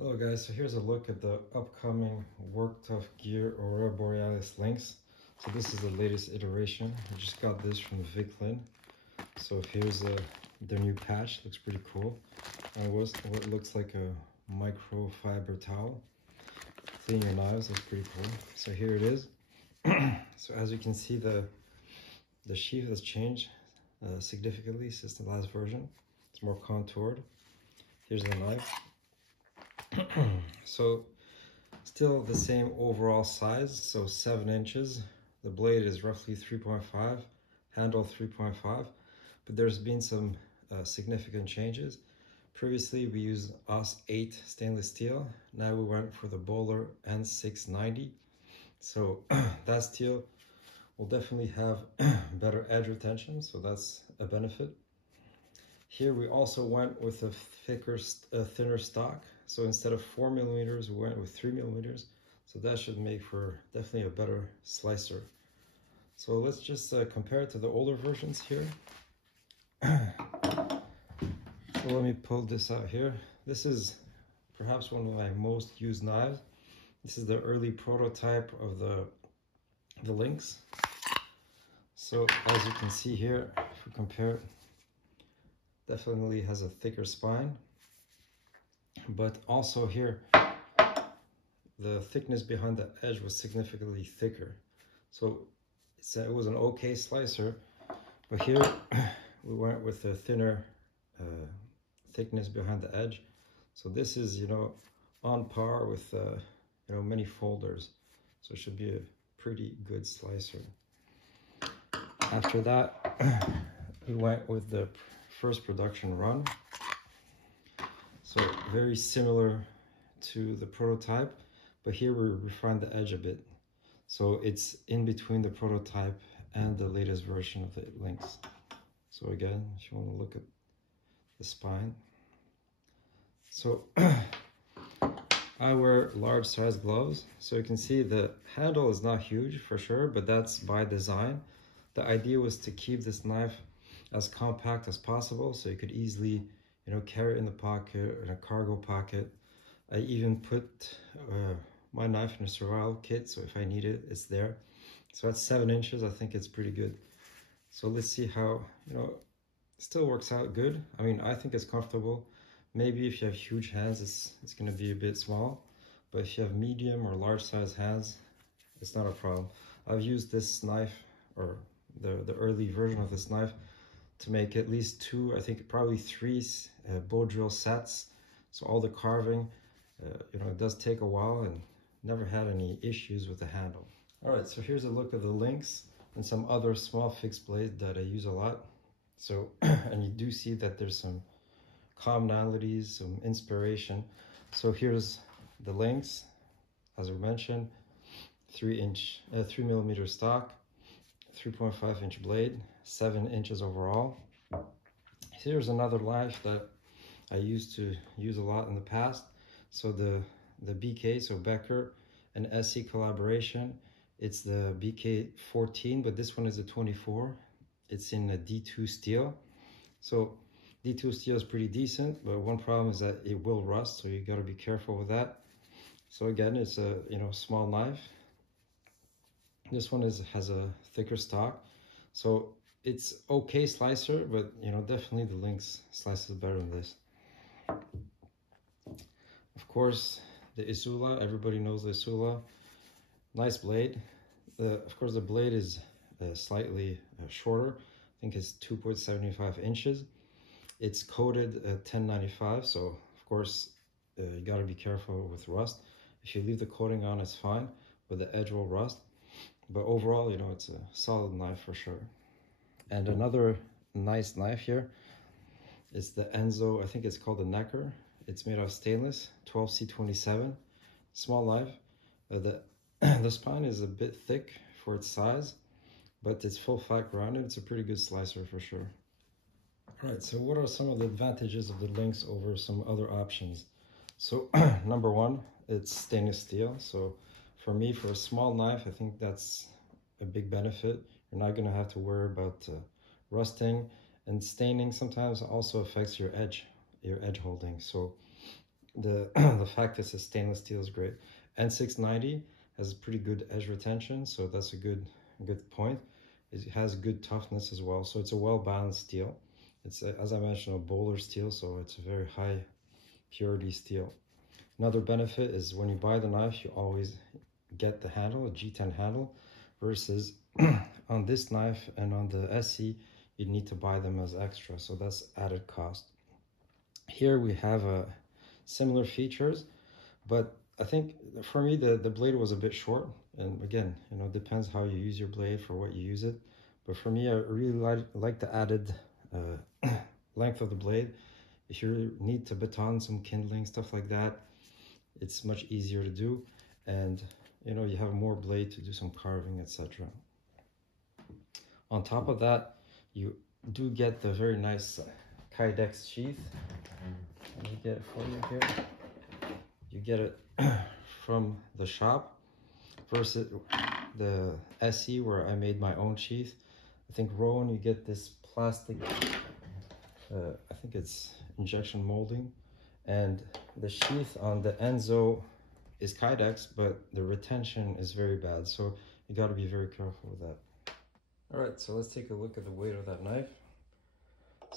Hello guys, so here's a look at the upcoming Worktuffgear Aurora Borealis Lynx. So this is the latest iteration. I just got this from Viclin. So here's their new patch, looks pretty cool. And what looks like a microfiber towel. Clean your knives, looks pretty cool. So here it is. So as you can see, the sheath has changed significantly since the last version. It's more contoured. Here's the knife. So still the same overall size, so 7 inches. The blade is roughly 3.5, handle 3.5, but there's been some significant changes. Previously we used AUS8 stainless steel. Now we went for the Bowler N690. So that steel will definitely have better edge retention, so that's a benefit. Here we also went with a thinner stock. So instead of 4 millimeters, we went with 3 millimeters. So that should make for definitely a better slicer. So let's just compare it to the older versions here. So let me pull this out here. This is perhaps one of my most used knives. This is the early prototype of the Lynx. So as you can see here, if we compare it, definitely has a thicker spine. But also here, the thickness behind the edge was significantly thicker. So it was an okay slicer, but here we went with a thinner thickness behind the edge. So this is, on par with, many folders. So it should be a pretty good slicer. After that, we went with the first production run. So very similar to the prototype, but here we refined the edge a bit. So it's in between the prototype and the latest version of the Lynx. So again, if you want to look at the spine. So I wear large size gloves. So you can see the handle is not huge for sure, but that's by design. The idea was to keep this knife as compact as possible, so you could easily carry it in the pocket or in a cargo pocket. I even put my knife in a survival kit, so if I need it, it's there. So at 7 inches, I think it's pretty good. So let's see how, it still works out good. I mean, I think it's comfortable. Maybe if you have huge hands, it's gonna be a bit small, but if you have medium or large size hands, it's not a problem. I've used this knife, or the early version of this knife, to make at least 2, I think probably 3 bow drill sets. So all the carving, it does take a while, and never had any issues with the handle. All right, so here's a look of the Lynx and some other small fixed blades that I use a lot. So, and you do see that there's some commonalities, some inspiration. So here's the Lynx, as we mentioned, 3 millimeter stock, 3.5 inch blade, 7 inches overall. Here's another knife that I used to use a lot in the past. So the BK, so Becker and SE collaboration, it's the BK 14, but this one is a 24. It's in a D2 steel. So D2 steel is pretty decent, but one problem is that it will rust, so you got to be careful with that. So again, it's a small knife. This one has a thicker stock, so it's okay slicer, but definitely the Lynx slices better than this. Of course, the Isula, everybody knows the Isula. Nice blade. Of course, the blade is slightly shorter. I think it's 2.75 inches. It's coated 1095, so of course you got to be careful with rust. If you leave the coating on, it's fine, but the edge will rust. But overall, it's a solid knife for sure. And another nice knife here is the Enzo, I think it's called the Necker. It's made of stainless, 12C27, small knife. The spine is a bit thick for its size, but it's full flat grounded. It's a pretty good slicer for sure. All right, so what are some of the advantages of the Lynx over some other options? So number one, it's stainless steel. So for me, for a small knife, I think that's a big benefit. You're not gonna have to worry about rusting, and staining sometimes also affects your edge holding. So the fact that it's stainless steel is great. N690 has pretty good edge retention, so that's a good point. It has good toughness as well, so it's a well-balanced steel. It's as I mentioned, a bowler steel, so it's a very high purity steel. Another benefit is when you buy the knife, you always get the handle, a G10 handle, versus on this knife and on the SE, you need to buy them as extra, so that's added cost. Here we have similar features, but I think for me the blade was a bit short, and again, you know, depends how you use your blade for what you use it. But for me, I really like the added length of the blade. If you need to baton some kindling, stuff like that, it's much easier to do, and you know, you have more blade to do some carving, etc. On top of that, you do get the very nice Kydex sheath. Let me get it for you here. You get it from the shop versus the SE where I made my own sheath. I think Rowan, you get this plastic, I think it's injection molding, and the sheath on the Enzo is Kydex, but the retention is very bad, so you got to be very careful with that. All right, so let's take a look at the weight of that knife.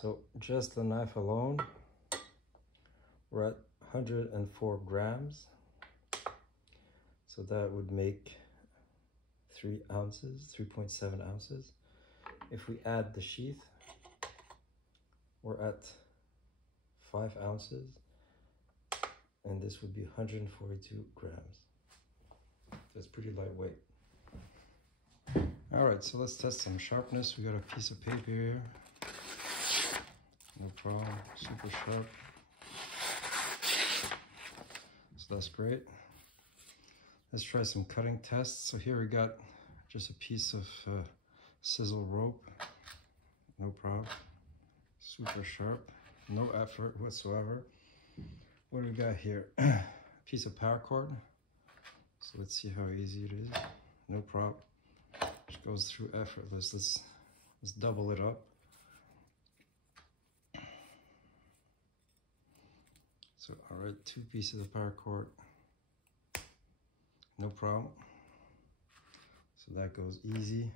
So just the knife alone, we're at 104 grams. So that would make 3 ounces, 3.7 ounces. If we add the sheath, we're at 5 ounces, and this would be 142 grams. That's pretty lightweight. All right, so let's test some sharpness. We got a piece of paper here. No problem, super sharp. So that's great. Let's try some cutting tests. So here we got just a piece of sizzle rope. No problem. Super sharp. No effort whatsoever. What do we got here? A piece of paracord. So let's see how easy it is. No problem. Just goes through effortless. Let's double it up. So all right, 2 pieces of paracord. No problem. So that goes easy.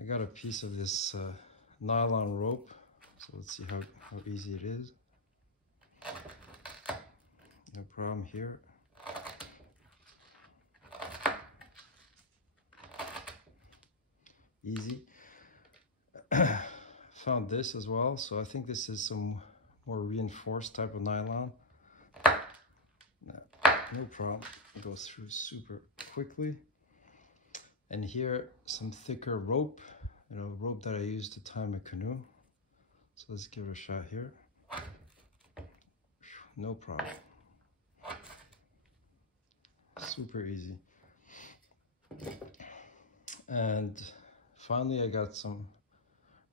I got a piece of this nylon rope. So let's see how easy it is. No problem here. Easy. Found this as well. So I think this is some more reinforced type of nylon. No problem. It goes through super quickly. And here, some thicker rope. You know, rope that I use to tie my canoe. So let's give it a shot here. No problem. Super easy. And finally, I got some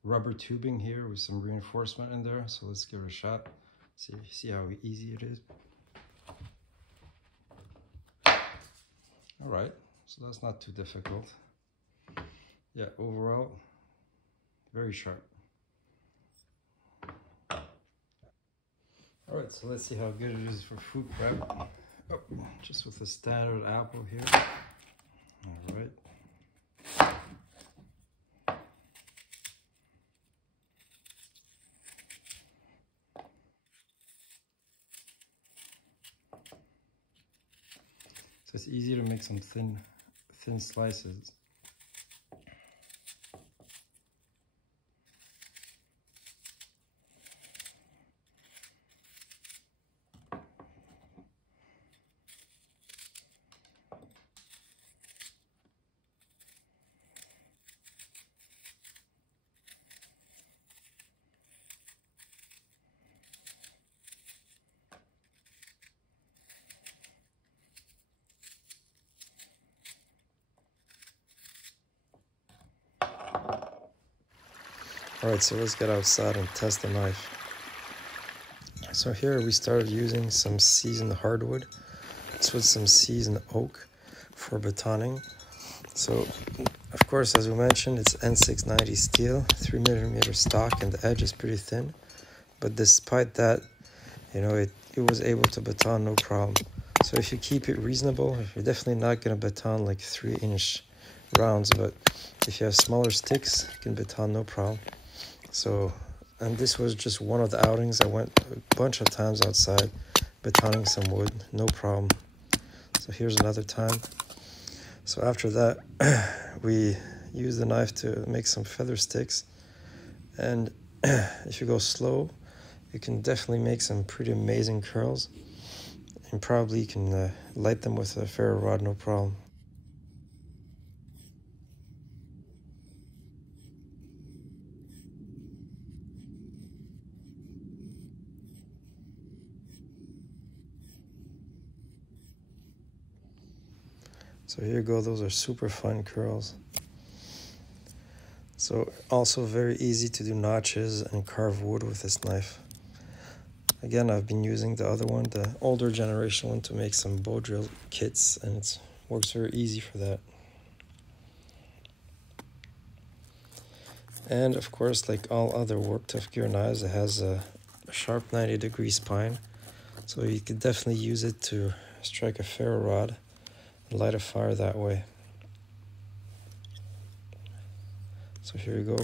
rubber tubing here with some reinforcement in there. So let's give it a shot. See how easy it is. All right, so that's not too difficult. Yeah, overall, very sharp. All right, so let's see how good it is for food prep. Oh, just with a standard apple here. All right. So it's easy to make some thin slices. All right, so let's get outside and test the knife. So here we started using some seasoned hardwood. This was some seasoned oak for batoning. So, of course, as we mentioned, it's N690 steel, 3mm stock, and the edge is pretty thin. But despite that, you know, it it was able to baton no problem. So if you keep it reasonable, you're definitely not going to baton like 3-inch rounds, but if you have smaller sticks, you can baton no problem. So, and this was just one of the outings. I went a bunch of times outside batoning some wood, no problem. So here's another time. So after that, we used the knife to make some feather sticks, and if you go slow, you can definitely make some pretty amazing curls, and probably you can light them with a ferro rod, no problem. So here you go, those are super fun curls. So also very easy to do notches and carve wood with this knife. Again, I've been using the other one, the older generation one, to make some bow drill kits, and it works very easy for that. And of course, like all other Worktuffgear knives, it has a sharp 90-degree spine, so you could definitely use it to strike a ferro rod and light a fire that way. So here you go.